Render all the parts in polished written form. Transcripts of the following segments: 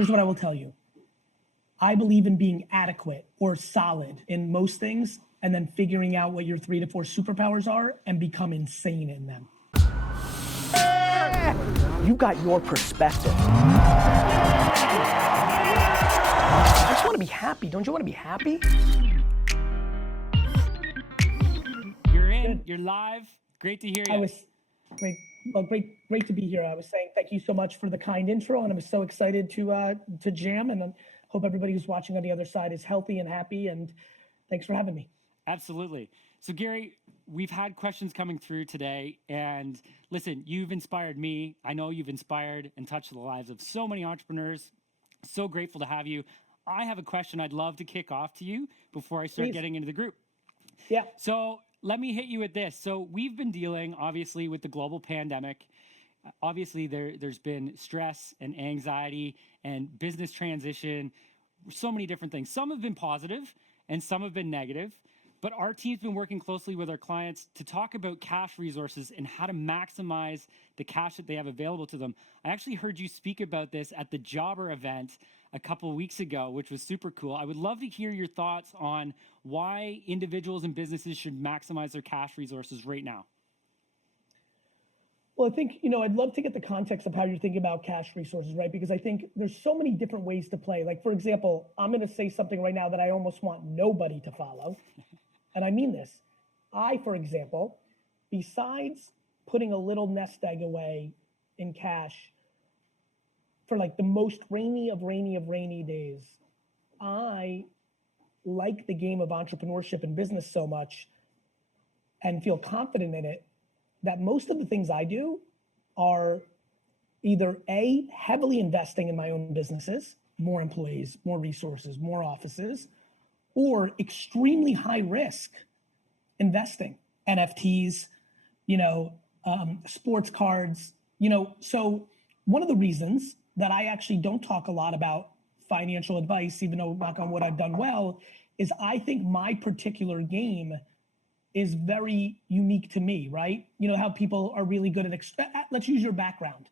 Here's what I will tell you. I believe in being adequate or solid in most things, and then figuring out what your 3 to 4 superpowers are and become insane in them. You got your perspective. I just want to be happy. Don't you want to be happy? You're in. Good. You're live. Great to hear you. Great. Well, great to be here. I was saying thank you so much for the kind intro, and I was so excited to jam, and hope everybody who's watching on the other side is healthy and happy, and thanks for having me. Absolutely. So Gary, we've had questions coming through today, and listen, you've inspired me. I know you've inspired and touched the lives of so many entrepreneurs. So grateful to have you. I have a question I'd love to kick off to you before I start getting into the group. Yeah. So let me hit you with this. So we've been dealing, obviously, with the global pandemic. Obviously, there's been stress and anxiety and business transition, so many different things. Some have been positive and some have been negative. But our team's been working closely with our clients to talk about cash resources and how to maximize the cash that they have available to them. I actually heard you speak about this at the Gauvreau Event a couple of weeks ago, which was super cool. I would love to hear your thoughts on why individuals and businesses should maximize their cash resources right now. Well, I think, I'd love to get the context of how you're thinking about cash resources, right? Because I think there's so many different ways to play. Like, for example, I'm going to say something right now that I almost want nobody to follow. And I mean this. For example, besides putting a little nest egg away in cash for like the most rainy of rainy days, I like the game of entrepreneurship and business so much and feel confident in it that most of the things I do are either A, heavily investing in my own businesses, more employees, more resources, more offices, or extremely high risk investing, NFTs, sports cards, So one of the reasons that I actually don't talk a lot about financial advice, even though, knock on wood, I've done well, is I think my particular game is very unique to me, right? You know how people are really good at, let's use your background.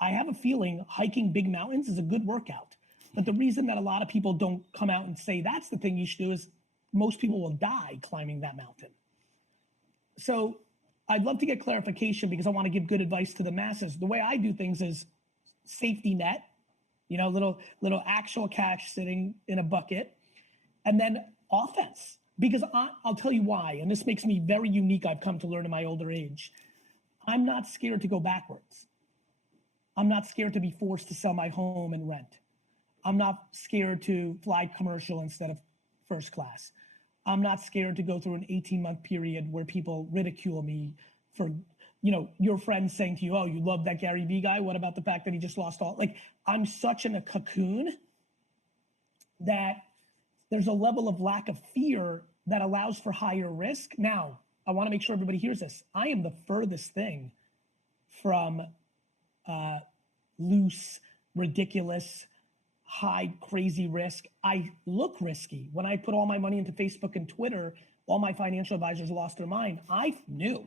I have a feeling hiking big mountains is a good workout. But the reason that a lot of people don't come out and say that's the thing you should do is most people will die climbing that mountain. So I'd love to get clarification because I want to give good advice to the masses. The way I do things is safety net, little actual cash sitting in a bucket, and then offense. Because I'll tell you why, and this makes me very unique, I've come to learn in my older age. I'm not scared to go backwards. I'm not scared to be forced to sell my home and rent. I'm not scared to fly commercial instead of first class. I'm not scared to go through an 18-month period where people ridicule me for, your friends saying to you, oh, you love that Garyvee guy. What about the fact that he just lost all? Like, I'm such in a cocoon that there's a level of lack of fear that allows for higher risk. Now, I want to make sure everybody hears this. I am the furthest thing from loose, ridiculous, high, crazy risk. I look risky. When I put all my money into Facebook and Twitter, all my financial advisors lost their mind. I knew,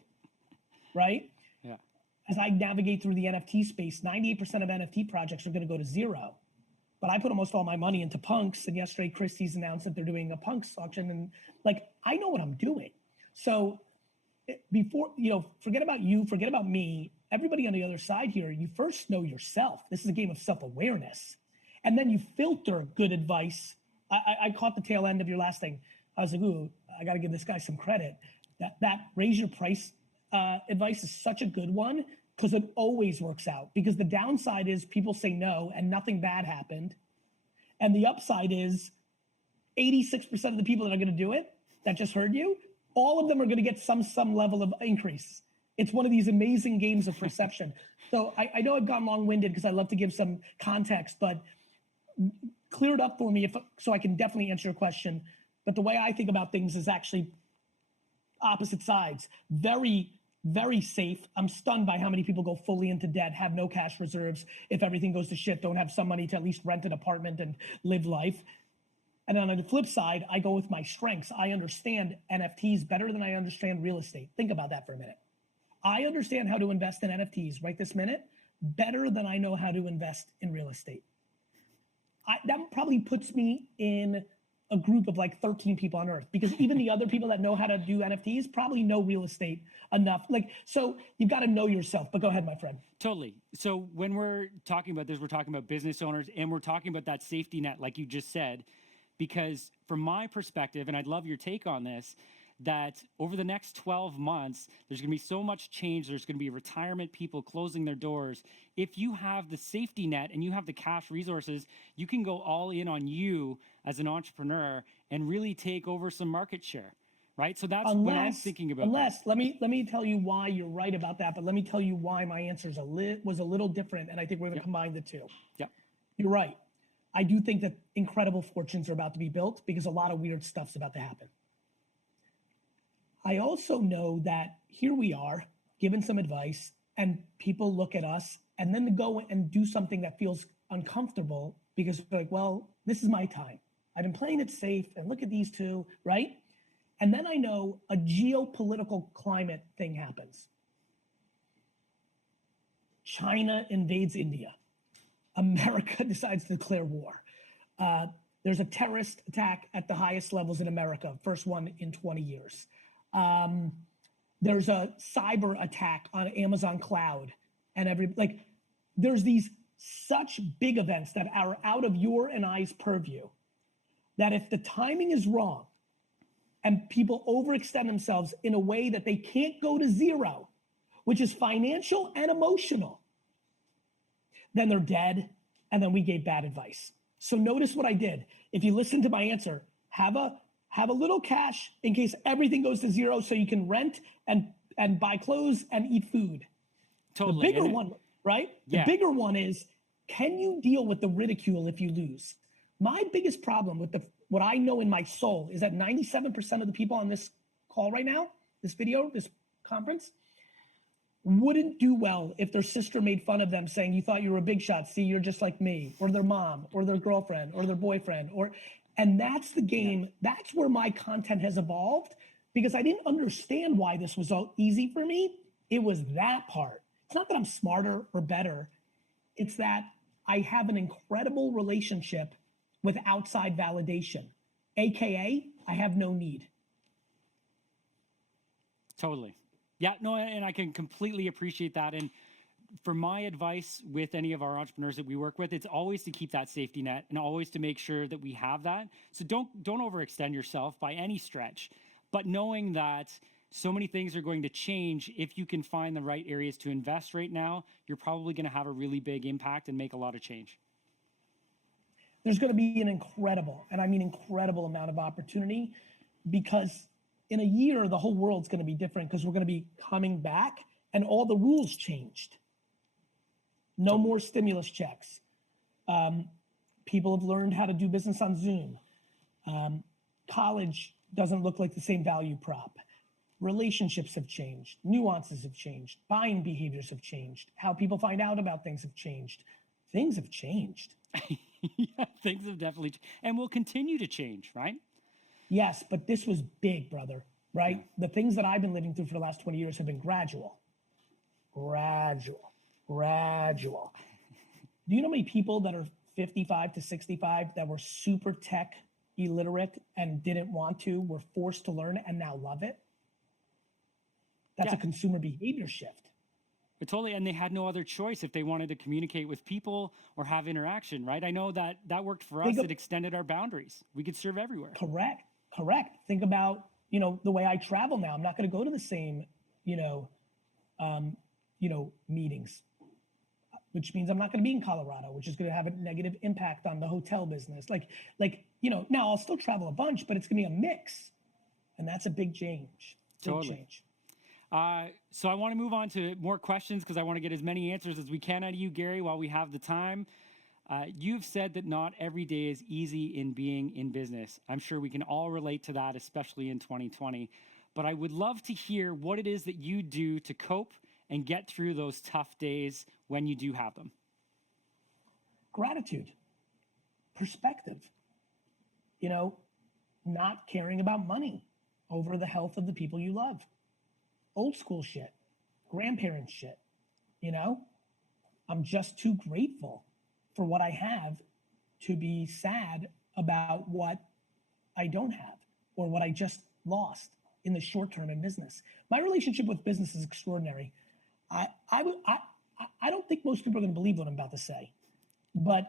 right? Yeah. As I navigate through the NFT space, 98% of NFT projects are going to go to zero. But I put almost all my money into punks. And yesterday, Christie's announced that they're doing a punks auction. And I know what I'm doing. So before, forget about you, forget about me, everybody on the other side here, you first know yourself. This is a game of self-awareness. And then you filter good advice. I caught the tail end of your last thing. I was like, ooh, I got to give this guy some credit. That raise your price advice is such a good one because it always works out. Because the downside is people say no and nothing bad happened. And the upside is 86% of the people that are going to do it, that just heard you, all of them are going to get some level of increase. It's one of these amazing games of perception. So I know I've gone long-winded because I love to give some context, but clear it up for me so I can definitely answer your question. But the way I think about things is actually opposite sides. Very, very safe. I'm stunned by how many people go fully into debt, have no cash reserves. If everything goes to shit, don't have some money to at least rent an apartment and live life. And on the flip side, I go with my strengths. I understand NFTs better than I understand real estate. Think about that for a minute. I understand how to invest in NFTs right this minute better than I know how to invest in real estate. that probably puts me in a group of like 13 people on earth, because even the other people that know how to do NFTs probably know real estate enough. Like, so you've got to know yourself. But go ahead, my friend. Totally. So when we're talking about this, we're talking about business owners, and we're talking about that safety net, like you just said, because from my perspective, and I'd love your take on this, that over the next 12 months, there's going to be so much change. There's going to be retirement, people closing their doors. If you have the safety net and you have the cash resources, you can go all in on you as an entrepreneur and really take over some market share, right? So that's what I'm thinking about. Let me tell you why you're right about that, but let me tell you why my answer was a little different, and I think we're going to combine the two. Yeah, you're right. I do think that incredible fortunes are about to be built because a lot of weird stuff's about to happen. I also know that here we are given some advice, and people look at us and then they go and do something that feels uncomfortable because they're like, well, this is my time. I've been playing it safe, and look at these two, right? And then I know a geopolitical climate thing happens. China invades India. America decides to declare war. There's a terrorist attack at the highest levels in America, first one in 20 years. There's a cyber attack on Amazon cloud, and there's these such big events that are out of your and I's purview, that if the timing is wrong and people overextend themselves in a way that they can't go to zero, which is financial and emotional, then they're dead, and then we gave bad advice. So notice what I did. If you listen to my answer, have a little cash in case everything goes to zero so you can rent and buy clothes and eat food. totally. The bigger one, right? Yeah. The bigger one is, can you deal with the ridicule if you lose? My biggest problem with what I know in my soul is that 97% of the people on this call right now, this video, this conference, wouldn't do well if their sister made fun of them saying, you thought you were a big shot, see, you're just like me, or their mom, or their girlfriend, or their boyfriend, and that's the game. That's where my content has evolved, because I didn't understand why this was all easy for me. It was that part. It's not that I'm smarter or better. It's that I have an incredible relationship with outside validation, AKA I have no need. Totally. Yeah, no, and I can completely appreciate that. And for my advice with any of our entrepreneurs that we work with, it's always to keep that safety net and always to make sure that we have that. So don't overextend yourself by any stretch, but knowing that so many things are going to change. If you can find the right areas to invest right now, you're probably going to have a really big impact and make a lot of change. There's going to be an incredible, and I mean incredible, amount of opportunity, because in a year, the whole world's going to be different, because we're going to be coming back and all the rules changed. No more stimulus checks. People have learned how to do business on Zoom. College doesn't look like the same value prop. Relationships have changed. Nuances have changed. Buying behaviors have changed. How people find out about things have changed. Things have changed. Yeah, things have definitely changed and will continue to change, right? Yes, but this was big, brother, right? Yeah. The things that I've been living through for the last 20 years have been gradual. Do you know how many people that are 55 to 65 that were super tech illiterate and didn't want to, were forced to learn and now love it? That's a consumer behavior shift. But totally, and they had no other choice if they wanted to communicate with people or have interaction, right? I know that worked for us. It extended our boundaries. We could serve everywhere. Correct. Think about, the way I travel now. I'm not going to go to the same, meetings, which means I'm not going to be in Colorado, which is going to have a negative impact on the hotel business. Now I'll still travel a bunch, but it's going to be a mix, and that's a big change. Totally. Change. So I want to move on to more questions because I want to get as many answers as we can out of you, Gary, while we have the time. You've said that not every day is easy in being in business. I'm sure we can all relate to that, especially in 2020. But I would love to hear what it is that you do to cope and get through those tough days when you do have them. Gratitude, perspective, not caring about money over the health of the people you love. Old school shit, grandparents shit, I'm just too grateful for what I have to be sad about what I don't have or what I just lost in the short term in business. My relationship with business is extraordinary. I don't think most people are going to believe what I'm about to say, but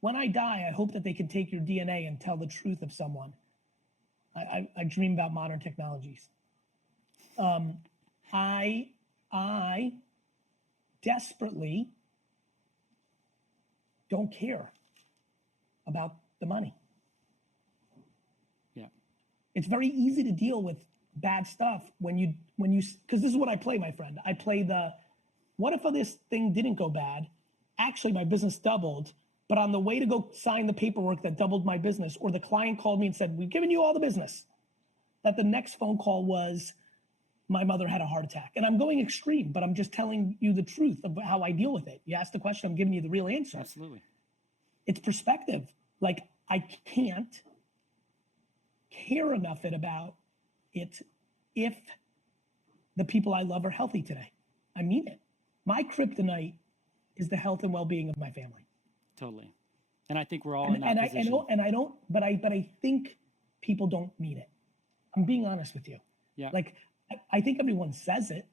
when I die, I hope that they can take your DNA and tell the truth of someone. I dream about modern technologies. I desperately don't care about the money. Yeah. It's very easy to deal with bad stuff when you, because this is what I play, my friend. I play what if this thing didn't go bad? Actually, my business doubled, but on the way to go sign the paperwork that doubled my business, or the client called me and said, we've given you all the business, that the next phone call was, my mother had a heart attack. And I'm going extreme, but I'm just telling you the truth of how I deal with it. You asked the question, I'm giving you the real answer. Absolutely. It's perspective. Like, I can't care enough about it if the people I love are healthy today. I mean it. My kryptonite is the health and well-being of my family. Totally. And I think we're all in that position. But I think people don't mean it. I'm being honest with you. Yeah. Like, I think everyone says it,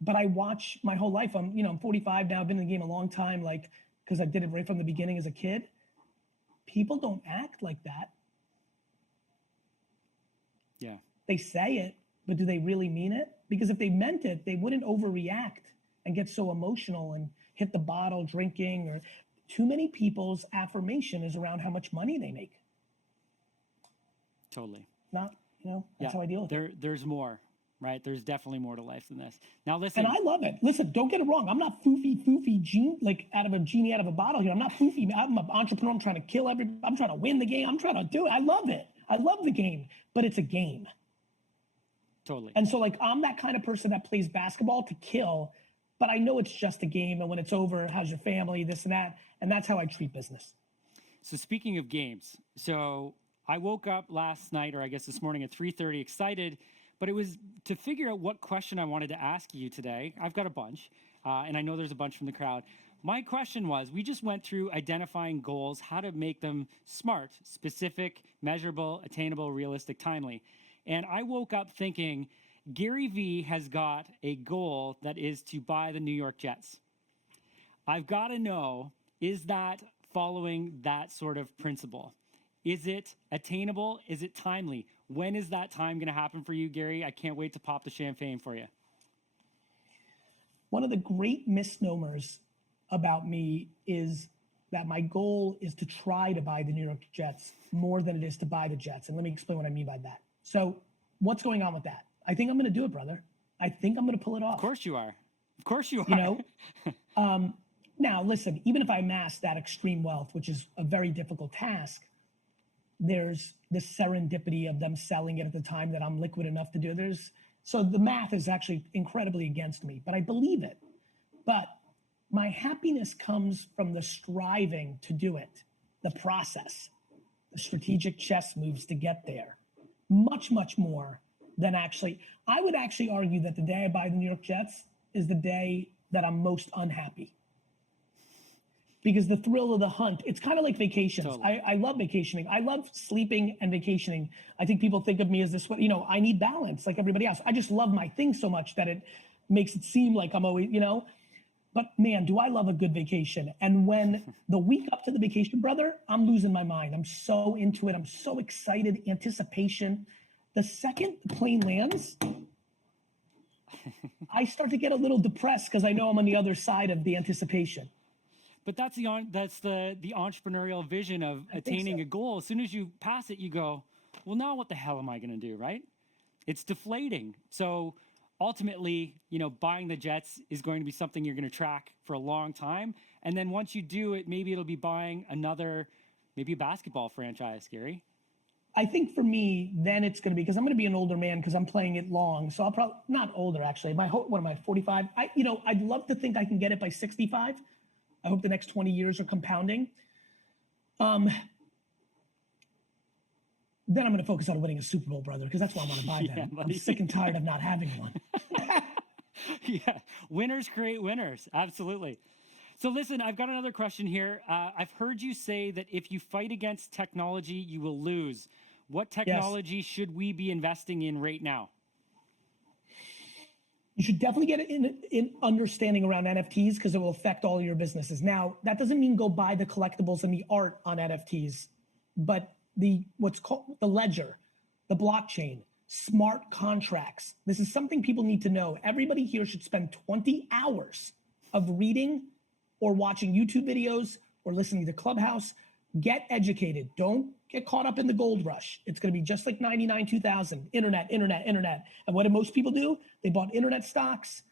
but I watch my whole life. I'm 45 now. I've been in the game a long time, like, because I did it right from the beginning as a kid. People don't act like that. Yeah. They say it, but do they really mean it? Because if they meant it, they wouldn't overreact and get so emotional and hit the bottle drinking. Or too many people's affirmation is around how much money they make. Totally. Not, that's how I deal with it. There's more, right? There's definitely more to life than this. Now listen. And I love it. Listen, don't get it wrong. I'm not foofy genie, like genie out of a bottle here. I'm not foofy. I'm an entrepreneur. I'm trying to kill everybody. I'm trying to win the game. I'm trying to do it. I love it. I love the game, but it's a game. Totally. And so, like, I'm that kind of person that plays basketball to kill, but I know it's just a game. And when it's over, how's your family, this and that. And that's how I treat business. So speaking of games, so I woke up last night, or I guess this morning at 3:30, excited, but it was to figure out what question I wanted to ask you today. I've got a bunch, and I know there's a bunch from the crowd. My question was, we just went through identifying goals, how to make them smart, specific, measurable, attainable, realistic, timely. And I woke up thinking, Garyvee has got a goal that is to buy the New York Jets. I've got to know, is that following that sort of principle? Is it attainable? Is it timely? When is that time going to happen for you, Gary? I can't wait to pop the champagne for you. One of the great misnomers about me is that my goal is to try to buy the New York Jets more than it is to buy the Jets. And let me explain what I mean by that. So what's going on with that? I think I'm going to do it, brother. I think I'm going to pull it off. Of course you are. Of course you are. Now, listen, even if I amass that extreme wealth, which is a very difficult task, there's the serendipity of them selling it at the time that I'm liquid enough to do. So the math is actually incredibly against me, but I believe it. But my happiness comes from the striving to do it, the process, the strategic chess moves to get there. Much, much more than I would actually argue that the day I buy the New York Jets is the day that I'm most unhappy. Because the thrill of the hunt, it's kind of like vacations. Totally. I love vacationing. I love sleeping and vacationing. I think people think of me as this, I need balance like everybody else. I just love my thing so much that it makes it seem like I'm always, but man, do I love a good vacation. And when the week up to the vacation, brother, I'm losing my mind. I'm so into it. I'm so excited, anticipation. The second the plane lands, I start to get a little depressed because I know I'm on the other side of the anticipation. But that's the entrepreneurial vision of attaining a goal. As soon as you pass it, you go, well, now what the hell am I going to do, right? It's deflating. So ultimately, buying the Jets is going to be something you're going to track for a long time. And then once you do it, maybe it'll be buying maybe a basketball franchise, Gary. I think for me, then it's going to be, because I'm going to be an older man because I'm playing it long. So I'll probably, not older actually. What am I, 45? I'd love to think I can get it by 65. I hope the next 20 years are compounding. Then I'm going to focus on winning a Super Bowl, brother, because that's why I want to buy them. I'm sick and tired of not having one. Yeah, winners create winners. Absolutely. So listen, I've got another question here. I've heard you say that if you fight against technology, you will lose. What Yes. technology should we be investing in right now? You should definitely get in understanding around NFTs because it will affect all your businesses. Now, that doesn't mean go buy the collectibles and the art on NFTs, but what's called the ledger, the blockchain, smart contracts. This is something people need to know. Everybody here should spend 20 hours of reading or watching YouTube videos or listening to Clubhouse. Get educated. Don't get caught up in the gold rush. It's going to be just like 99, 2000, internet. And what did most people do? They bought internet stocks.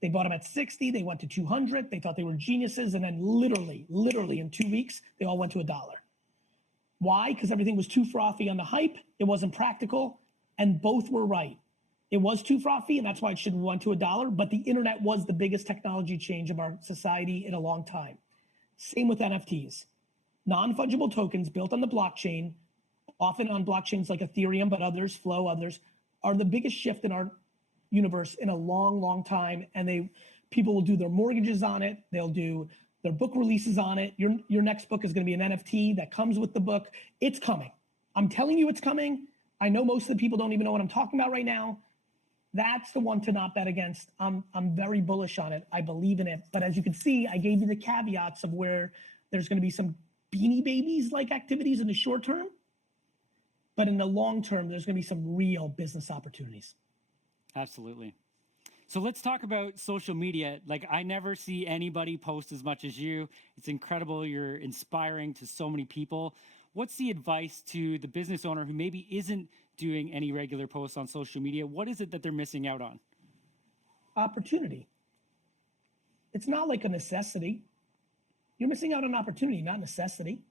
They bought them at 60. They went to 200. They thought they were geniuses. And then literally in 2 weeks, they all went to $1. Why? Because everything was too frothy on the hype. It wasn't practical. And both were right. It was too frothy, and that's why it should have went to $1. But the internet was the biggest technology change of our society in a long time. Same with NFTs. Non-fungible tokens built on the blockchain, often on blockchains like Ethereum, but others, Flow, others, are the biggest shift in our universe in a long time. And people will do their mortgages on it. They'll do their book releases on it. Your next book is going to be an NFT that comes with the book. It's coming. I'm telling you it's coming. I know most of the people don't even know what I'm talking about right now. That's the one to not bet against. I'm very bullish on it. I believe in it. But as you can see, I gave you the caveats of where there's going to be some Beanie Babies like activities in the short term, but in the long term, there's going to be some real business opportunities. Absolutely. So let's talk about social media. Like, I never see anybody post as much as you. It's incredible. You're inspiring to so many people. What's the advice to the business owner who maybe isn't doing any regular posts on social media? What is it that they're missing out on? Opportunity. It's not like a necessity. You're missing out on opportunity, not necessity.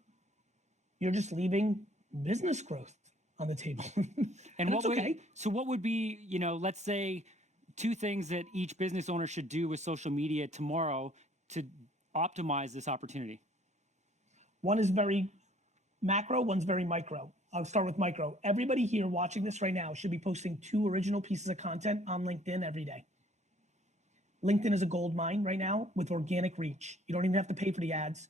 You're just leaving business growth on the table. And it's okay. So what would be, let's say 2 things that each business owner should do with social media tomorrow to optimize this opportunity? One is very macro, one's very micro. I'll start with micro. Everybody here watching this right now should be posting 2 original pieces of content on LinkedIn every day. LinkedIn is a gold mine right now with organic reach. You don't even have to pay for the ads.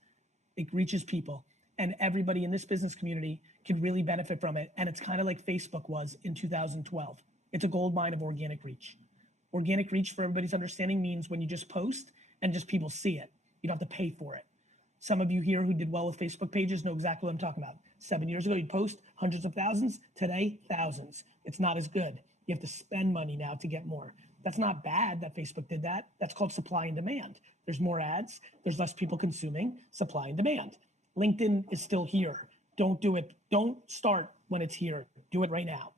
It reaches people. And everybody in this business community can really benefit from it. And it's kind of like Facebook was in 2012. It's a gold mine of organic reach. Organic reach, for everybody's understanding, means when you just post and just people see it. You don't have to pay for it. Some of you here who did well with Facebook pages know exactly what I'm talking about. 7 years ago, you'd post hundreds of thousands. Today, thousands. It's not as good. You have to spend money now to get more. That's not bad that Facebook did that. That's called supply and demand. There's more ads. There's less people consuming. Supply and demand. LinkedIn is still here. Don't do it. Don't start when it's here. Do it right now.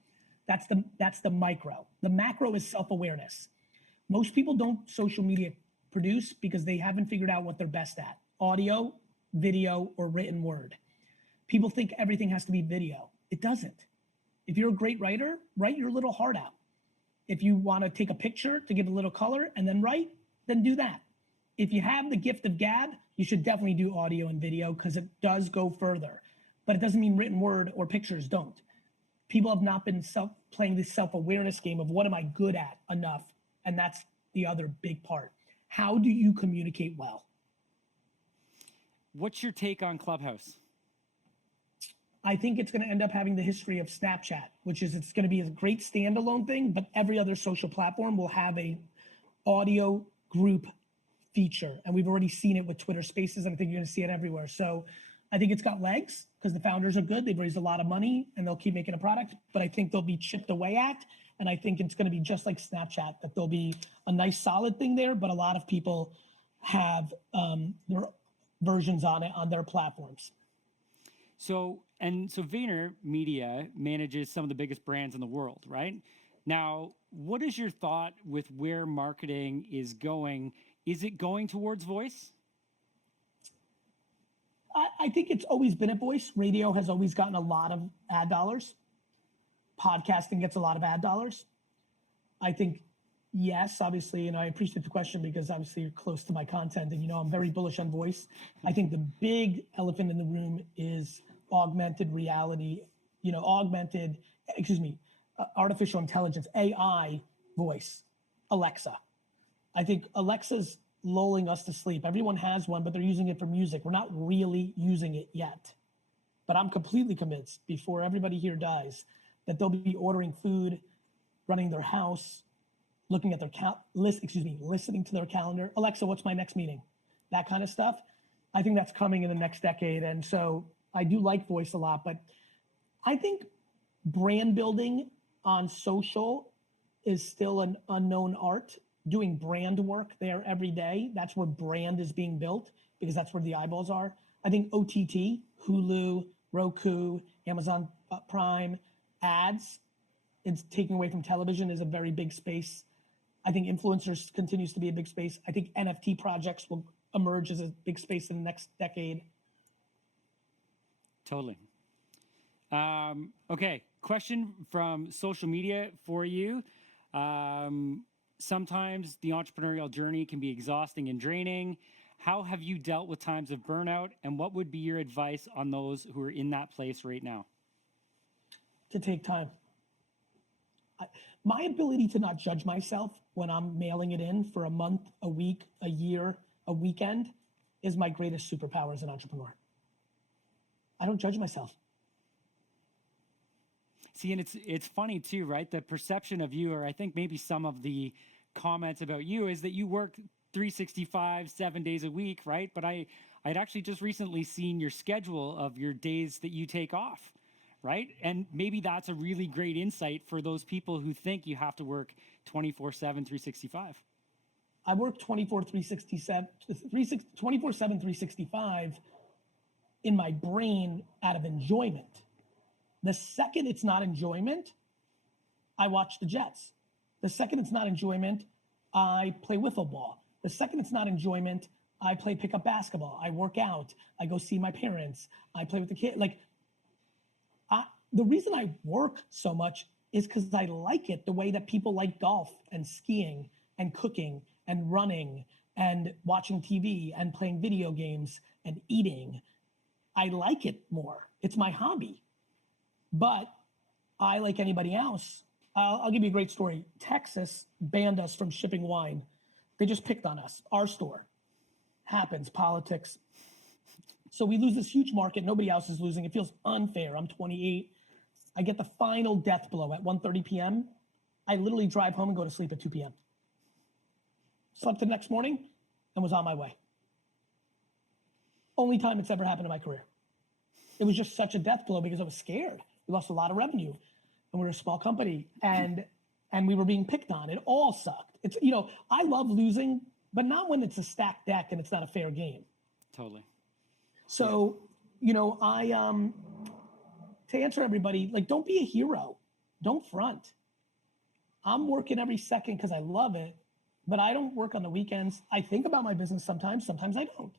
That's the micro. The macro is self-awareness. Most people don't social media produce because they haven't figured out what they're best at. Audio, video, or written word. People think everything has to be video. It doesn't. If you're a great writer, write your little heart out. If you want to take a picture to give a little color and then write, then do that. If you have the gift of gab, you should definitely do audio and video because it does go further. But it doesn't mean written word or pictures don't. People have not been playing this self-awareness game of what am I good at enough? And that's the other big part. How do you communicate well? What's your take on Clubhouse? I think it's going to end up having the history of Snapchat, which is it's going to be a great standalone thing, but every other social platform will have a audio group feature. And we've already seen it with Twitter Spaces. And I think you're going to see it everywhere. So I think it's got legs because the founders are good. They've raised a lot of money and they'll keep making a product, but I think they'll be chipped away at. And I think it's going to be just like Snapchat, that there'll be a nice solid thing there, but a lot of people have their versions on it on their platforms. So Vayner Media manages some of the biggest brands in the world, right? Now, what is your thought with where marketing is going? Is it going towards voice? I think it's always been at voice. Radio has always gotten a lot of ad dollars. Podcasting gets a lot of ad dollars. I think, yes, obviously, and I appreciate the question because obviously you're close to my content and I'm very bullish on voice. I think the big elephant in the room is augmented reality, artificial intelligence, AI voice, Alexa. I think Alexa's lulling us to sleep. Everyone has one, but they're using it for music. We're not really using it yet. But I'm completely convinced before everybody here dies that they'll be ordering food, running their house, looking at their listening to their calendar. Alexa, what's my next meeting? That kind of stuff. I think that's coming in the next decade. And so I do like voice a lot, but I think brand building on social is still an unknown art. Doing brand work there every day, that's where brand is being built because that's where the eyeballs are. I think OTT, Hulu, Roku, Amazon Prime, ads, it's taking away from television is a very big space. I think influencers continues to be a big space. I think NFT projects will emerge as a big space in the next decade. Totally. Okay, question from social media for you. Sometimes the entrepreneurial journey can be exhausting and draining. How have you dealt with times of burnout, and what would be your advice on those who are in that place right now? To take time. My ability to not judge myself when I'm mailing it in for a month, a week, a year, a weekend is my greatest superpower as an entrepreneur. I don't judge myself. See, and it's funny too, right? The perception of you, or I think maybe some of the comments about you, is that you work 365, 7 days a week, right? But I'd actually just recently seen your schedule of your days that you take off, right? And maybe that's a really great insight for those people who think you have to work 24/7, 365. I work 24/7, 365 in my brain out of enjoyment. The second it's not enjoyment, I watch the Jets. The second it's not enjoyment, I play wiffle ball. The second it's not enjoyment, I play pickup basketball. I work out. I go see my parents. I play with the kid. Like, the reason I work so much is because I like it the way that people like golf and skiing and cooking and running and watching TV and playing video games and eating. I like it more. It's my hobby. But I, like anybody else, I'll give you a great story. Texas banned us from shipping wine. They just picked on us, our store. Happens, politics. So we lose this huge market. Nobody else is losing. It feels unfair. I'm 28. I get the final death blow at 1:30 p.m. I literally drive home and go to sleep at 2 p.m. Slept the next morning and was on my way. Only time it's ever happened in my career. It was just such a death blow because I was scared. We lost a lot of revenue and we're a small company and we were being picked on. It all sucked. It's, I love losing, but not when it's a stacked deck and it's not a fair game. Totally. So, to answer everybody, like, don't be a hero. Don't front. I'm working every second because I love it, but I don't work on the weekends. I think about my business sometimes I don't.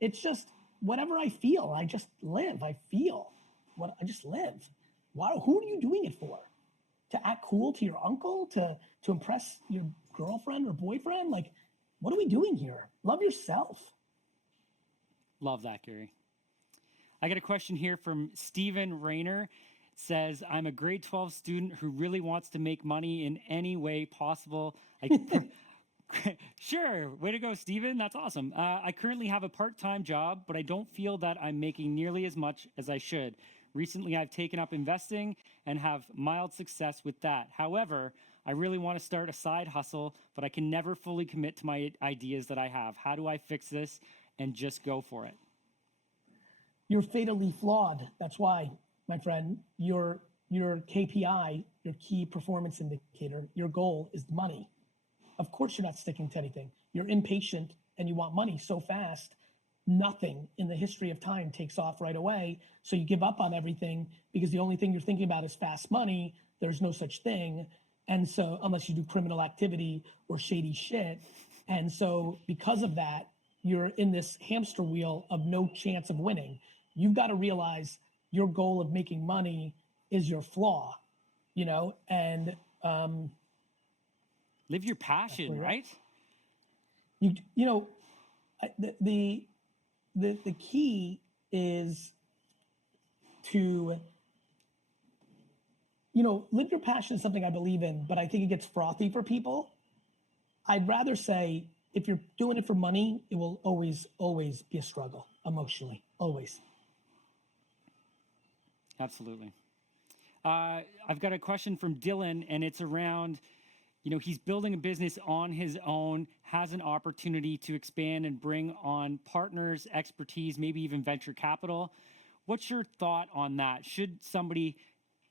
It's just whatever I feel. I just live. I feel what I just live. Wow, who are you doing it for? To act cool to your uncle? To impress your girlfriend or boyfriend? Like, what are we doing here? Love yourself. Love that, Gary. I got a question here from Stephen Rayner. Says, I'm a grade 12 student who really wants to make money in any way possible. Sure. Way to go, Stephen. That's awesome. I currently have a part-time job, but I don't feel that I'm making nearly as much as I should. Recently, I've taken up investing and have mild success with that. However, I really want to start a side hustle, but I can never fully commit to my ideas that I have. How do I fix this and just go for it? You're fatally flawed. That's why, my friend, your KPI, your key performance indicator, your goal is money. Of course you're not sticking to anything. You're impatient and you want money so fast. Nothing in the history of time takes off right away. So you give up on everything because the only thing you're thinking about is fast money. There's no such thing. And so unless you do criminal activity or shady shit. And so because of that, you're in this hamster wheel of no chance of winning. You've got to realize your goal of making money is your flaw, and live your passion, right? The key is to, live your passion is something I believe in, but I think it gets frothy for people. I'd rather say if you're doing it for money, it will always be a struggle emotionally, always. Absolutely. I've got a question from Dylan, and it's around, he's building a business on his own, has an opportunity to expand and bring on partners, expertise, maybe even venture capital. What's your thought on that? Should somebody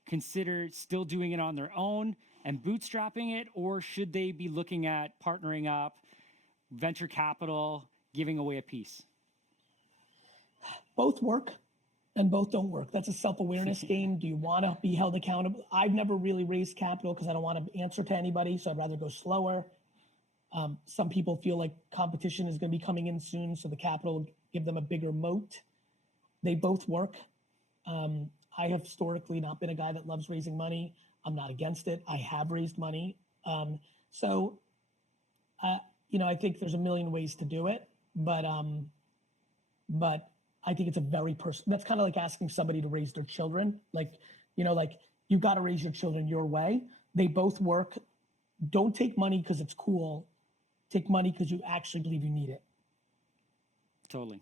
consider still doing it on their own and bootstrapping it, or should they be looking at partnering up, venture capital, giving away a piece? Both work and both don't work. That's a self-awareness game. Do you want to be held accountable? I've never really raised capital because I don't want to answer to anybody, so I'd rather go slower. Some people feel like competition is going to be coming in soon, so the capital will give them a bigger moat. They both work. I have historically not been a guy that loves raising money. I'm not against it. I have raised money. I think there's a million ways to do it, but I think it's a very personal. That's kind of like asking somebody to raise their children. You got to raise your children your way. They both work. Don't take money because it's cool. Take money because you actually believe you need it. Totally.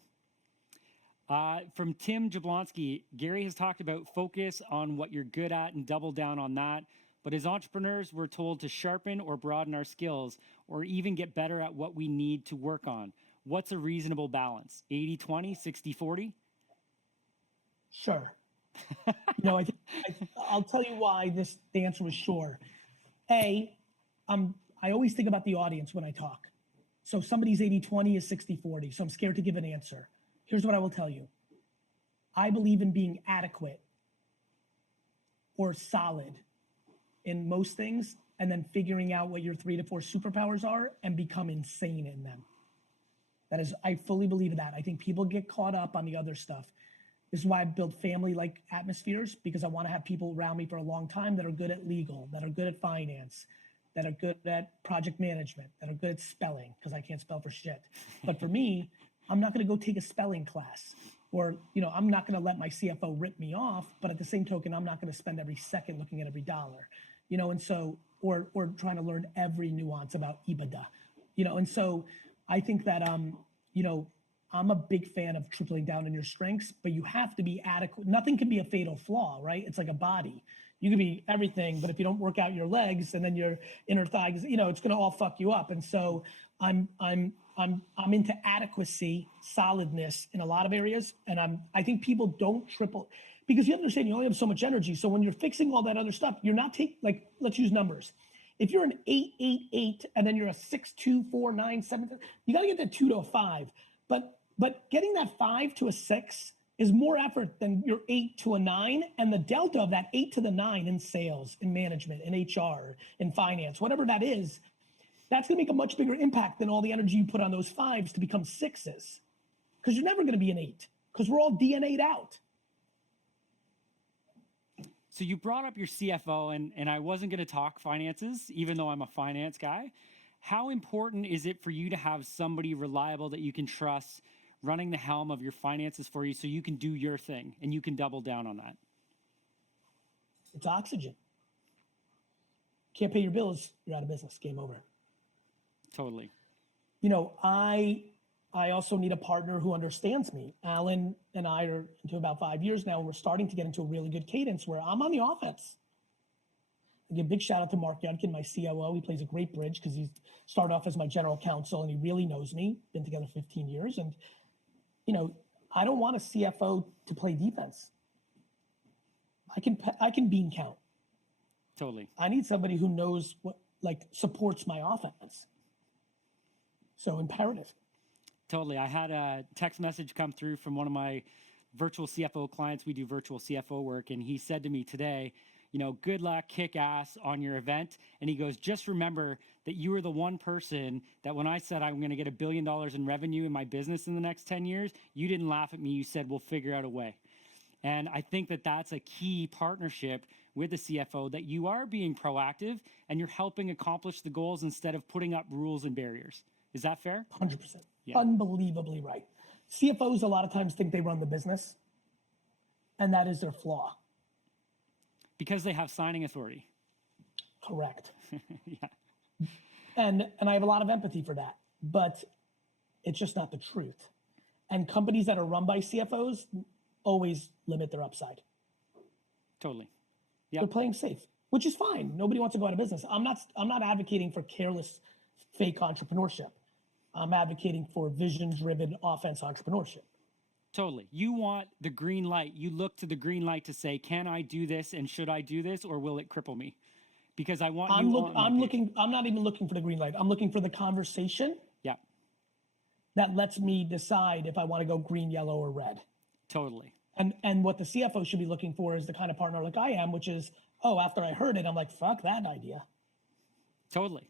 From Tim Jablonski, Gary has talked about focus on what you're good at and double down on that. But as entrepreneurs, we're told to sharpen or broaden our skills or even get better at what we need to work on. What's a reasonable balance? 80-20, 60-40? Sure. I'll tell you why the answer was sure. I always think about the audience when I talk. So somebody's 80-20 is 60-40. So I'm scared to give an answer. Here's what I will tell you. I believe in being adequate or solid in most things, and then figuring out what your 3 to 4 superpowers are and become insane in them. I fully believe in that. I think people get caught up on the other stuff. This is why I build family-like atmospheres, because I want to have people around me for a long time that are good at legal, that are good at finance, that are good at project management, that are good at spelling, because I can't spell for shit. But for me, I'm not going to go take a spelling class, or, I'm not going to let my CFO rip me off, but at the same token, I'm not going to spend every second looking at every dollar, and so, or trying to learn every nuance about EBITDA, and so I think that, I'm a big fan of tripling down on your strengths, but you have to be adequate. Nothing can be a fatal flaw, right? It's like a body. You can be everything, but if you don't work out your legs and then your inner thighs, it's going to all fuck you up. And so I'm into adequacy, solidness in a lot of areas. And I think people don't triple, because you understand you only have so much energy. So when you're fixing all that other stuff, you're not let's use numbers. If you're an 8-8-8 and then you're a 6-2, 4-9, 7, you got to get that 2 to a 5. But getting that 5 to a 6 is more effort than your 8 to a 9. And the delta of that 8 to the 9 in sales, in management, in HR, in finance, whatever that is, that's going to make a much bigger impact than all the energy you put on those 5s to become 6s. Because you're never going to be an 8, because we're all DNA'd out. So you brought up your CFO, and I wasn't going to talk finances, even though I'm a finance guy. How important is it for you to have somebody reliable that you can trust running the helm of your finances for you so you can do your thing and you can double down on that? It's oxygen. Can't pay your bills, you're out of business. Game over. Totally. I also need a partner who understands me. Alan and I are into about 5 years now, and we're starting to get into a really good cadence where I'm on the offense. I give a big shout out to Mark Yudkin, my COO. He plays a great bridge because he started off as my general counsel and he really knows me. Been together 15 years. And, I don't want a CFO to play defense. I can bean count. Totally. I need somebody who knows what, supports my offense. So imperative. Totally. I had a text message come through from one of my virtual CFO clients. We do virtual CFO work. And he said to me today, good luck, kick ass on your event. And he goes, just remember that you were the one person that when I said I'm going to get $1 billion in revenue in my business in the next 10 years, you didn't laugh at me. You said, we'll figure out a way. And I think that that's a key partnership with the CFO, that you are being proactive and you're helping accomplish the goals instead of putting up rules and barriers. Is that fair? 100%. Yeah. Unbelievably right. CFOs a lot of times think they run the business, and that is their flaw. Because they have signing authority. Correct. Yeah. And I have a lot of empathy for that. but it's just not the truth. And companies that are run by CFOs always limit their upside. Totally. They're Yep. playing safe, which is fine. Nobody wants to go out of business. I'm not advocating for careless, fake entrepreneurship. I'm advocating for vision-driven offense entrepreneurship. Totally. You want the green light. You look to the green light to say, can I do this and should I do this or will it cripple me? Because I want I'm you on my page. I'm not even looking for the green light. I'm looking for the conversation Yeah, that lets me decide if I want to go green, yellow, or red. totally. And what the CFO should be looking for is the kind of partner like I am, which is, oh, after I heard it, I'm like, fuck that idea. Totally.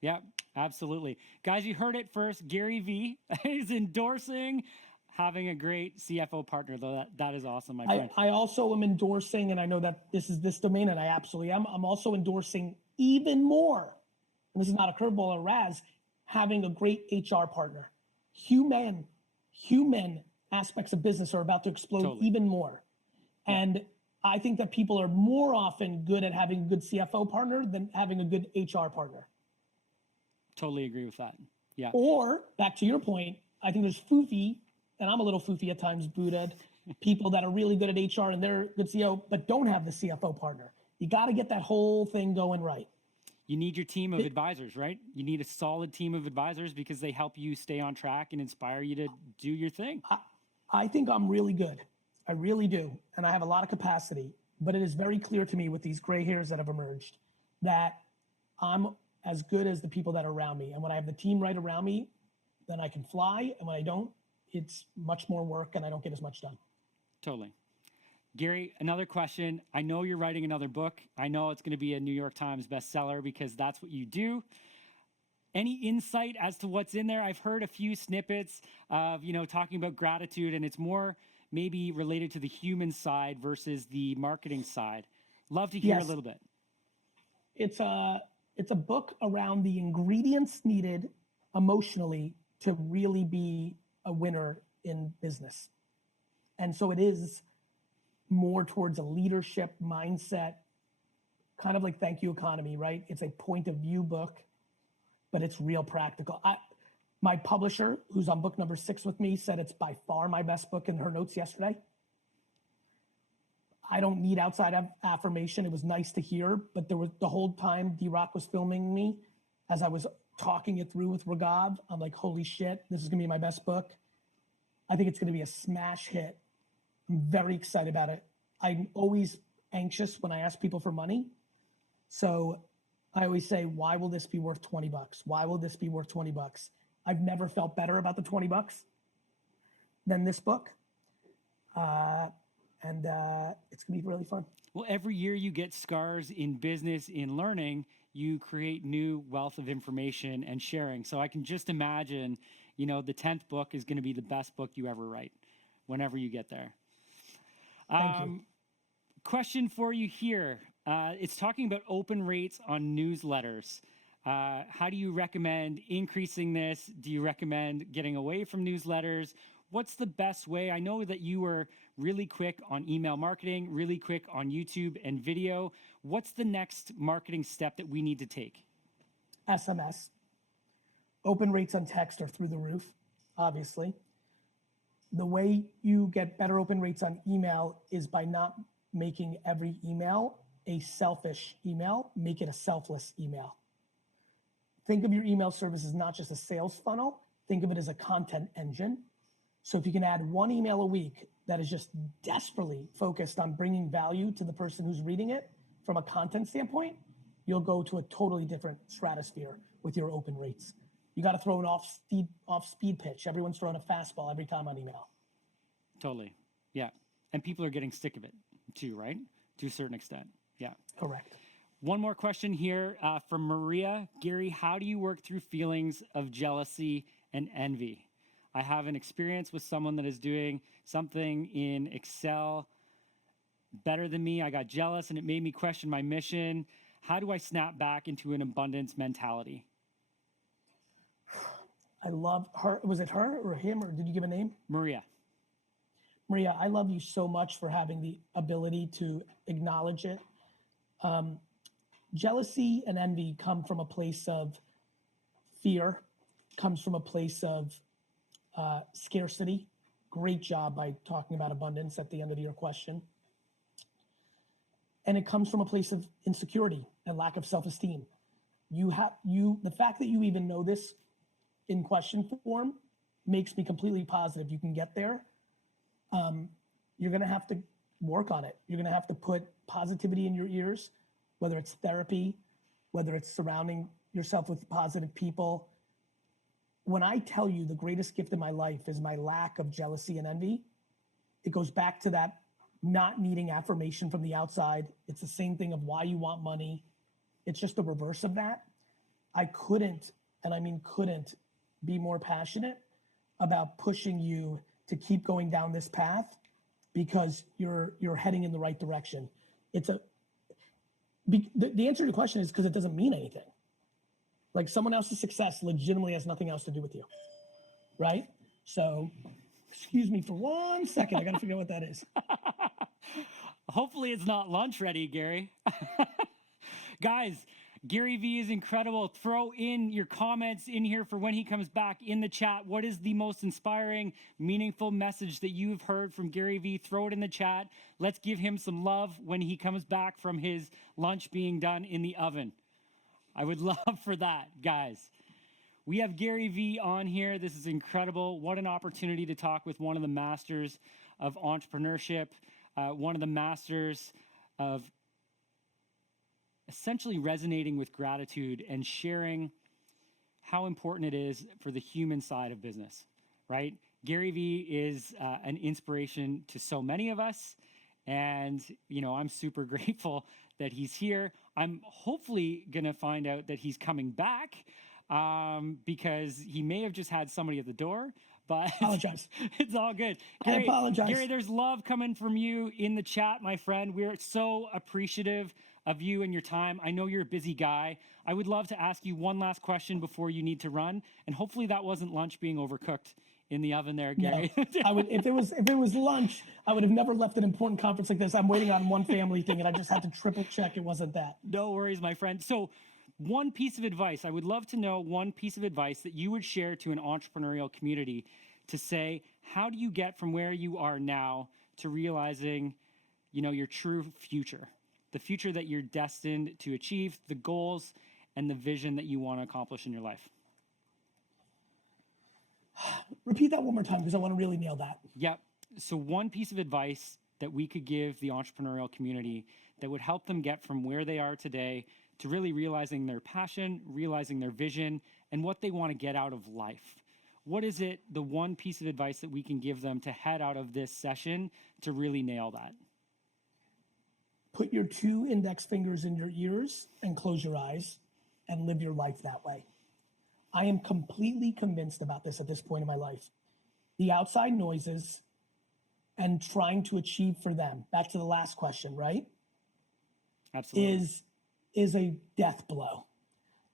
Yeah, absolutely. Guys, you heard it first. Garyvee is endorsing having a great CFO partner, though. That is awesome, my friend. I also am endorsing, and I know that this is this domain, and I absolutely am. I'm also endorsing even more, and this is not a curveball or Raz, having a great HR partner. Human aspects of business are about to explode Totally. even more. And I think that people are more often good at having a good CFO partner than having a good HR partner. Totally agree with that. Yeah. Or back to your point, I think there's foofy, and I'm a little foofy at times, Buddha, people that are really good at HR and they're good CEO, but don't have the CFO partner. You got to get that whole thing going right. You need your team of advisors, right? You need a solid team of advisors because they help you stay on track and inspire you to do your thing. I think I'm really good. I really do. And I have a lot of capacity, but it is very clear to me with these gray hairs that have emerged that I'm as good as the people that are around me. And when I have the team right around me, then I can fly. And when I don't, it's much more work and I don't get as much done. Totally. Gary, another question. I know you're writing another book. I know it's going to be a New York Times bestseller because that's what you do. Any insight as to what's in there? I've heard a few snippets of, talking about gratitude, and it's more maybe related to the human side versus the marketing side. Love to hear a little bit. It's a book around the ingredients needed emotionally to really be a winner in business. And so it is more towards a leadership mindset, kind of like Thank You Economy, right? It's a point of view book, but it's real practical. My publisher, who's on book number 6 with me, said it's by far my best book in her notes yesterday. I don't need outside affirmation. It was nice to hear, but there was the whole time D-Rock was filming me as I was talking it through with Ragav. I'm like, holy shit, this is gonna be my best book. I think it's gonna be a smash hit. I'm very excited about it. I'm always anxious when I ask people for money. So I always say, why will this be worth 20 bucks? Why will this be worth 20 bucks? I've never felt better about the 20 bucks than this book. And it's gonna be really fun. Well, every year you get scars in business, in learning, you create new wealth of information and sharing. So I can just imagine, the 10th book is going to be the best book you ever write whenever you get there. Thank you. Question for you here. It's talking about open rates on newsletters. How do you recommend increasing this? Do you recommend getting away from newsletters? What's the best way? I know that you were really quick on email marketing, really quick on YouTube and video. What's the next marketing step that we need to take? SMS. Open rates on text are through the roof, obviously. The way you get better open rates on email is by not making every email a selfish email, make it a selfless email. Think of your email service as not just a sales funnel, think of it as a content engine. So if you can add one email a week that is just desperately focused on bringing value to the person who's reading it from a content standpoint, you'll go to a totally different stratosphere with your open rates. You got to throw an off speed pitch. Everyone's throwing a fastball every time on email. Totally. Yeah. And people are getting sick of it too, right? To a certain extent. Yeah. Correct. One more question here from Maria. Gary, how do you work through feelings of jealousy and envy? I have an experience with someone that is doing something in Excel better than me. I got jealous and it made me question my mission. How do I snap back into an abundance mentality? I love her. Was it her or him, or did you give a name? Maria. Maria, I love you so much for having the ability to acknowledge it. Jealousy and envy come from a place of fear comes from a place of scarcity. Great job by talking about abundance at the end of your question. And it comes from a place of insecurity and lack of self-esteem. The fact that you even know this in question form makes me completely positive you can get there. You're going to have to work on it. You're going to have to put positivity in your ears, whether it's therapy, whether it's surrounding yourself with positive people. When I tell you the greatest gift in my life is my lack of jealousy and envy, it goes back to that not needing affirmation from the outside. It's the same thing of why you want money. It's just the reverse of that. I couldn't, and I mean couldn't, be more passionate about pushing you to keep going down this path because you're heading in the right direction. The answer to the question is because it doesn't mean anything. Like someone else's success legitimately has nothing else to do with you, right? So, excuse me for 1 second. I got to figure out what that is. Hopefully it's not lunch ready, Gary. Guys, Garyvee is incredible. Throw in your comments in here for when he comes back in the chat. What is the most inspiring, meaningful message that you've heard from Garyvee? Throw it in the chat. Let's give him some love when he comes back from his lunch being done in the oven. I would love for that, guys. We have Garyvee on here. This is incredible. What an opportunity to talk with one of the masters of entrepreneurship, one of the masters of essentially resonating with gratitude and sharing how important it is for the human side of business, right? Garyvee is an inspiration to so many of us. And, I'm super grateful that he's here. I'm hopefully going to find out that he's coming back because he may have just had somebody at the door, but Apologize. It's all good. I apologize. Gary, there's love coming from you in the chat, my friend. We're so appreciative of you and your time. I know you're a busy guy. I would love to ask you one last question before you need to run. And hopefully that wasn't lunch being overcooked in the oven there, Gary. No, I would, if it was lunch, I would have never left an important conference like this. I'm waiting on one family thing and I just had to triple check it wasn't that. No worries, my friend. So one piece of advice, I would love to know one piece of advice that you would share to an entrepreneurial community to say, how do you get from where you are now to realizing, your true future, the future that you're destined to achieve, the goals and the vision that you want to accomplish in your life? Repeat that one more time because I want to really nail that. Yep. So one piece of advice that we could give the entrepreneurial community that would help them get from where they are today to really realizing their passion, realizing their vision, and what they want to get out of life. What is it, the one piece of advice that we can give them to head out of this session to really nail that? Put your 2 index fingers in your ears and close your eyes and live your life that way. I am completely convinced about this at this point in my life. The outside noises and trying to achieve for them, back to the last question, right? Absolutely. Is a death blow.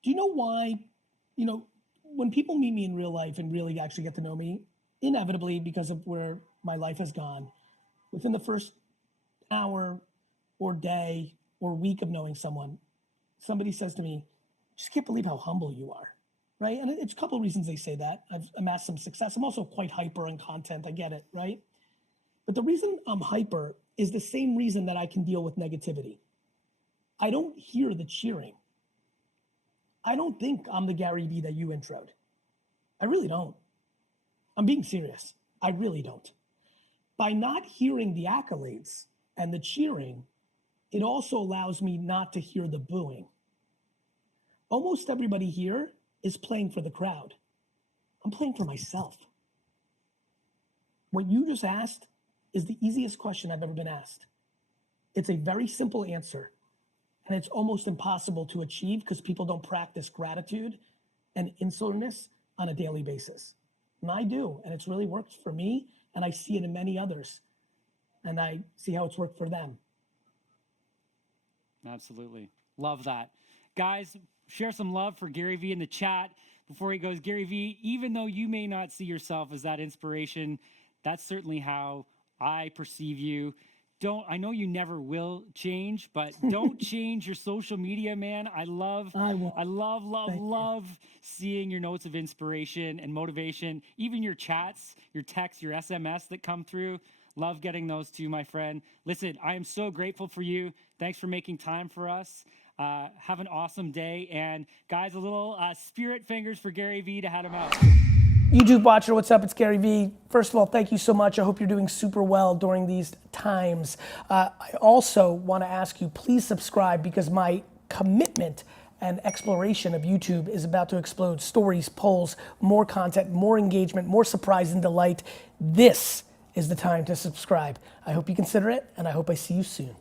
Do you know why, when people meet me in real life and really actually get to know me, inevitably, because of where my life has gone, within the first hour or day or week of knowing someone, somebody says to me, just can't believe how humble you are, right? And it's a couple of reasons they say that. I've amassed some success. I'm also quite hyper in content. I get it, right? But the reason I'm hyper is the same reason that I can deal with negativity. I don't hear the cheering. I don't think I'm the Garyvee that you introed. I really don't. I'm being serious. I really don't. By not hearing the accolades and the cheering, it also allows me not to hear the booing. Almost everybody here is playing for the crowd. I'm playing for myself. What you just asked is the easiest question I've ever been asked. It's a very simple answer, and it's almost impossible to achieve because people don't practice gratitude and insularness on a daily basis. And I do, and it's really worked for me, and I see it in many others, and I see how it's worked for them. Absolutely. Love that. Guys, share some love for Garyvee in the chat before he goes. Garyvee, even though you may not see yourself as that inspiration, that's certainly how I perceive you. I know you never will change, but don't change your social media, man. I love seeing your notes of inspiration and motivation, even your chats, your texts, your SMS that come through. Love getting those to you, my friend. Listen, I am so grateful for you. Thanks for making time for us. Have an awesome day. And guys, a little spirit fingers for Garyvee to head him out. YouTube watcher, what's up? It's Garyvee. First of all, thank you so much. I hope you're doing super well during these times. I also want to ask you, please subscribe, because my commitment and exploration of YouTube is about to explode. Stories, polls, more content, more engagement, more surprise and delight. This is the time to subscribe. I hope you consider it, and I hope I see you soon.